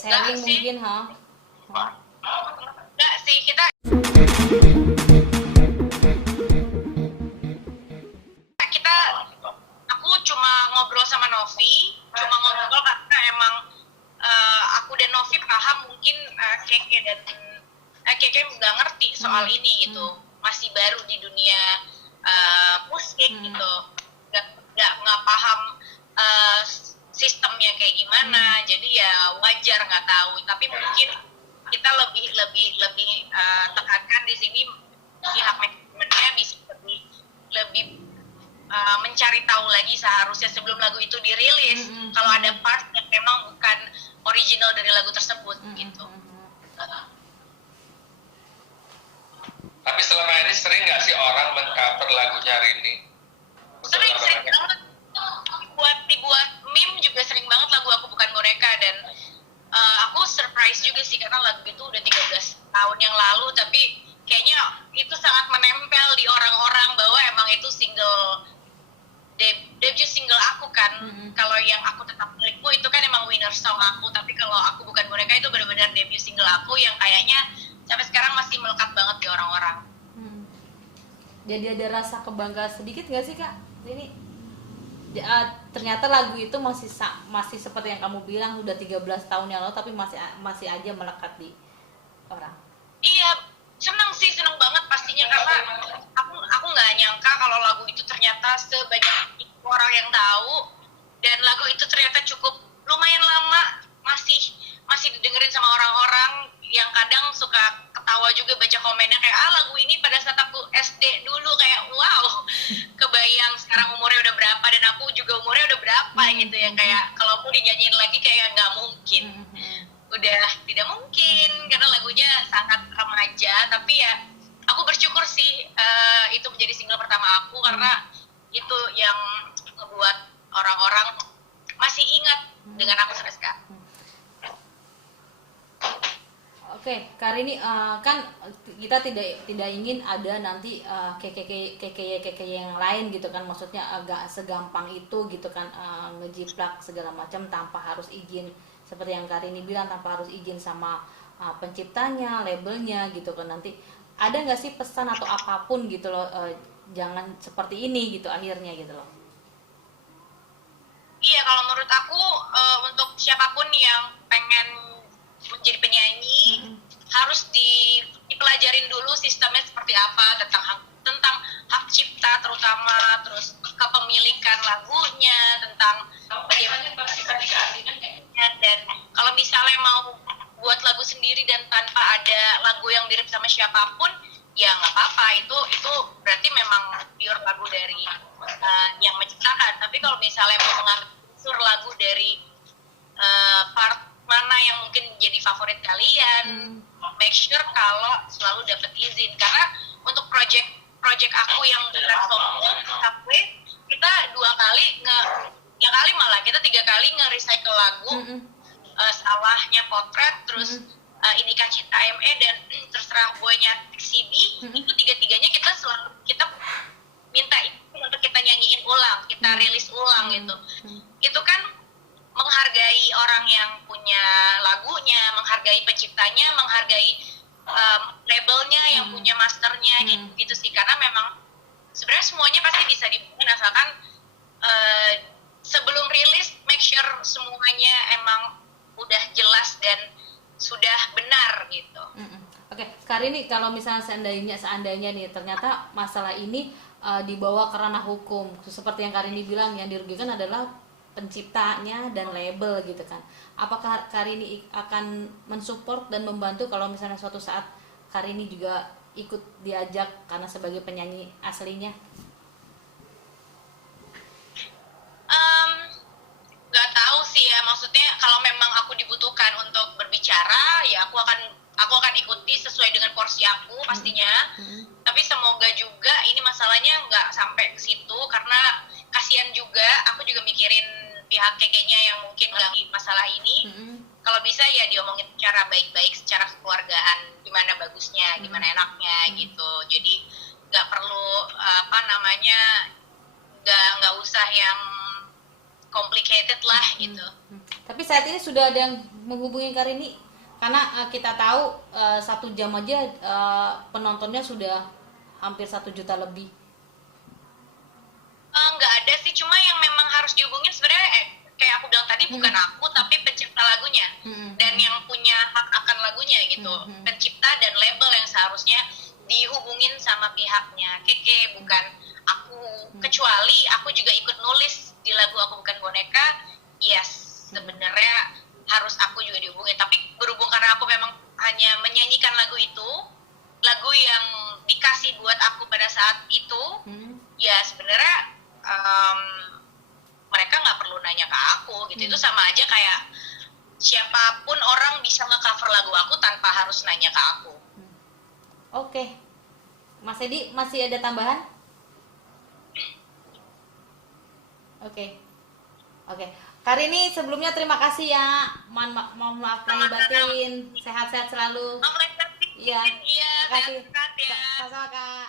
sharing sih. mungkin, ha? Enggak sih, kita aku cuma ngobrol sama Novi, cuma ngobrol karena emang aku dan Novi paham mungkin Keke dan Keke nggak ngerti soal ini gitu, masih baru di dunia musik gitu, nggak paham sistemnya kayak gimana, jadi ya wajar nggak tahu. Tapi mungkin kita lebih tekankan di sini pihak manajemennya bisa lebih mencari tahu lagi seharusnya sebelum lagu itu dirilis, kalau ada part yang memang bukan original dari lagu tersebut gitu. Tapi selama ini sering nggak sih orang men-cover lagunya Rini? Sering banget. Dibuat meme juga sering banget lagu Aku Bukan Boneka, dan aku surprise juga sih karena lagu itu udah 13 tahun yang lalu, tapi kayaknya itu sangat menempel di orang-orang bahwa emang itu debut single aku kan. Kalau yang Aku Tetap Milikmu itu kan emang winner song aku, tapi kalau Aku Bukan Boneka itu benar-benar debut single aku yang kayaknya sampai sekarang masih melekat banget di orang-orang. Jadi ada rasa kebanggaan sedikit nggak sih, Kak? Ini ternyata lagu itu masih seperti yang kamu bilang udah 13 tahun yang lalu, tapi masih aja melekat di orang. Iya, seneng banget pastinya, karena aku nggak nyangka kalau lagu itu ternyata sebanyak itu orang yang tahu, dan lagu itu ternyata cukup lumayan lama masih didengerin sama orang-orang yang kadang suka ketawa juga baca komennya kayak lagu ini pada saat aku SD dulu, kayak wow, kebayang sekarang umurnya udah berapa dan aku juga umurnya udah berapa gitu ya, kayak kalau mau dinyanyiin lagi kayak nggak mungkin, udah tidak mungkin karena lagunya sangat remaja. Tapi ya aku bersyukur sih itu menjadi single pertama aku, karena itu yang ngebuat orang-orang masih ingat dengan aku sampai sekarang. Oke, Karini, kan kita tidak ingin ada nanti keke yang lain gitu kan, maksudnya agak segampang itu gitu kan, ngejiplak segala macam tanpa harus izin, seperti yang Karini bilang, tanpa harus izin sama penciptanya, labelnya gitu kan. Nanti ada nggak sih pesan atau apapun gitu loh, jangan seperti ini gitu akhirnya gitu loh. Iya, kalau menurut aku untuk siapapun yang pengen menjadi penyanyi harus dipelajarin dulu sistemnya seperti apa, tentang hak cipta terutama, terus kepemilikan lagunya, tentang bagaimana dan kalau misalnya mau buat lagu sendiri dan tanpa ada lagu yang mirip sama siapapun ya nggak apa-apa, itu berarti memang pure lagu dari yang menciptakan. Tapi kalau misalnya mau mengambil unsur lagu dari part mana yang mungkin jadi favorit kalian, make sure kalau selalu dapat izin. Karena untuk project aku yang bukan solo, kita 2 kali kita 3 kali nge-recycle lagu, Salahnya Potret, terus Ini Kan Cinta ME, dan Terserah Boynya CB. Itu 3-tiganya kita minta untuk kita nyanyiin ulang, kita rilis ulang gitu. Itu kan menghargai orang yang punya lagunya, menghargai penciptanya, menghargai labelnya yang punya masternya, gitu sih. Karena memang sebenarnya semuanya pasti bisa dibuat, asalkan sebelum rilis make sure semuanya emang udah jelas dan sudah benar gitu. Oke, Karini, kalau misalnya seandainya nih ternyata masalah ini dibawa ke ranah hukum, seperti yang Karini bilang, yang dirugikan adalah penciptanya dan label gitu kan. Apakah Karini akan mensupport dan membantu kalau misalnya suatu saat Karini juga ikut diajak karena sebagai penyanyi aslinya? Nggak tahu sih ya, maksudnya kalau memang aku dibutuhkan untuk berbicara ya aku akan ikuti sesuai dengan porsi aku pastinya. Tapi semoga juga ini masalahnya nggak sampai ke situ, karena kasihan juga, aku juga mikirin pihak kekenya yang mungkin nggak masalah ini. Kalau bisa ya diomongin secara baik-baik, secara kekeluargaan, gimana bagusnya, gimana enaknya gitu. Jadi nggak perlu nggak usah yang complicated lah gitu. Tapi saat ini sudah ada yang menghubungi Karini? Karena kita tahu 1 jam aja penontonnya sudah hampir 1 juta lebih. Nggak ada sih, cuma yang memang harus dihubungin sebenarnya kayak aku bilang tadi bukan aku tapi pencipta lagunya dan yang punya hak akan lagunya gitu, pencipta dan label yang seharusnya dihubungin sama pihaknya. Keke, bukan aku. Kecuali aku juga ikut nulis di lagu Aku Bukan Boneka, yes, sebenarnya harus aku juga dihubungin. Tapi berhubung karena aku memang hanya menyanyikan lagu itu, lagu yang dikasih buat aku pada saat itu, ya sebenarnya mereka nggak perlu nanya ke aku gitu. Itu sama aja kayak siapapun orang bisa nge-cover lagu aku tanpa harus nanya ke aku. Oke. Mas Edi masih ada tambahan? Oke. Karini sebelumnya terima kasih ya. Mohon maaf lahir batin. Sehat-sehat selalu. Iya, Iya. terima kasih. Sama-sama Kak.